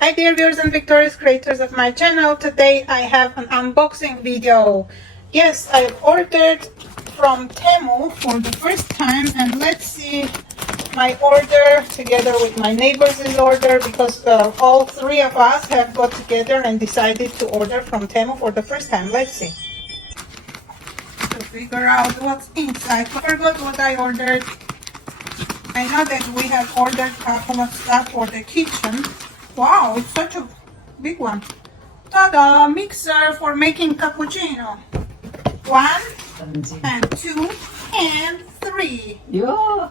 Hi dear viewers and victorious creators of my channel. Today I have an unboxing video. Yes, I ordered from Temu for the first time, and let's see my order together with my neighbor's order, because all three of us have got together and decided to order from Temu for the first time. Let's see. To figure out what's inside. I forgot what I ordered. I know that we have ordered a couple of stuff for the kitchen. Wow, it's such a big one. Ta-da! Mixer for making cappuccino. 1 and 2 and 3. Yeah.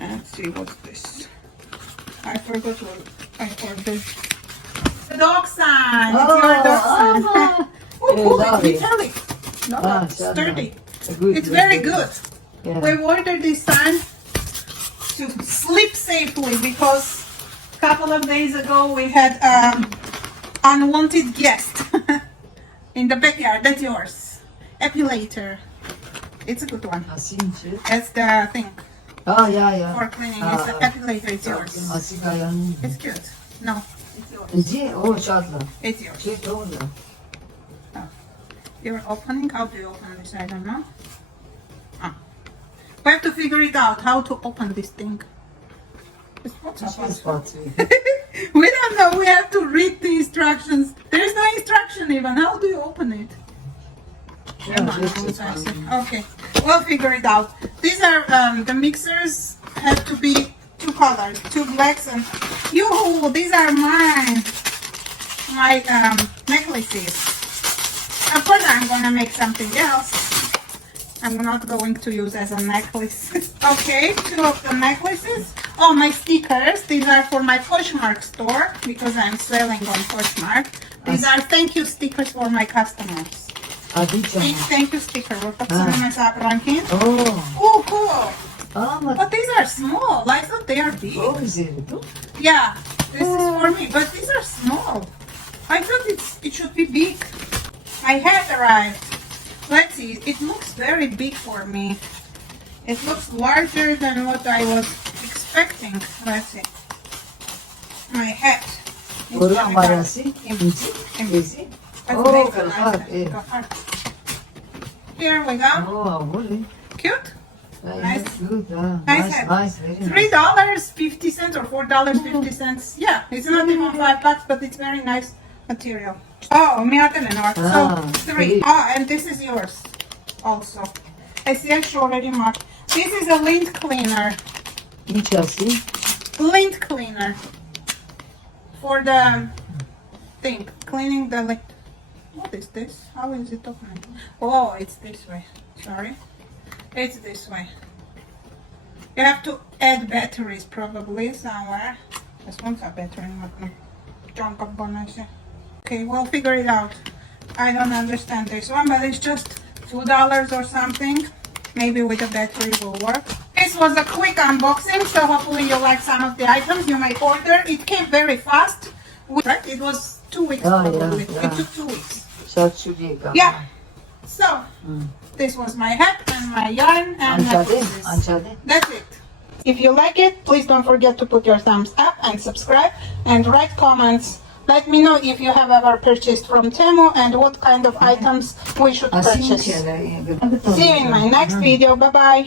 Let's see what's this. I forgot what I ordered. The dog sign. It's your dog sign. Oh, cool. It's metallic. No, it's sturdy. It's very good. Yeah. We ordered this sign to sleep safely, because a couple of days ago we had unwanted guest in the backyard. That's yours. Epilator. It's a good one. That's the thing yeah. for cleaning. It's an epilator. It's yours. It's cute. No, it's yours. It's yours. Oh. You're opening. How do you open this? I don't know. Ah. We have to figure it out how to open this thing. We don't know. We have to read the instructions. There's no instruction even. How do you open it? Okay, we'll figure it out. These are the mixers. Have to be 2 colors, 2 blacks and yoo-hoo, these are my necklaces. Of course, I'm gonna make something else. I'm not going to use as a necklace. Okay, 2 of the necklaces. Oh, my stickers. These are for my Poshmark store, because I'm selling on Poshmark. These are thank you stickers for my customers. Thank you sticker. Oh, cool. But these are small. I thought they are big. Yeah, this is for me, but these are small. I thought it should be big. My hat arrived. Let's see. It looks very big for me. It looks larger than what I was expecting. Let's see. My hat. Here we go. Cute. Nice. Nice. $3.50 or $4.50. Yeah, it's not even $5, but it's very nice material. Oh, so 3. Oh, and this is yours also. I see actually already marked. This is a lint cleaner. Lint cleaner for the thing, cleaning the lint. What is this? How is it opening? Oh, it's this way. Sorry. It's this way. You have to add batteries probably somewhere. This one's a battery, not a. Okay, we'll figure it out. I don't understand this one, but it's just $2 or something. Maybe with a battery will work. This was a quick unboxing, so hopefully you like some of the items you might order. It came very fast. Right? It was 2 weeks probably. It took 2 weeks. Yeah. So, this was my hat and my yarn and that's it. If you like it, please don't forget to put your thumbs up and subscribe and write comments. Let me know if you have ever purchased from Temu and what kind of items we should purchase. See you in my next video. Bye bye.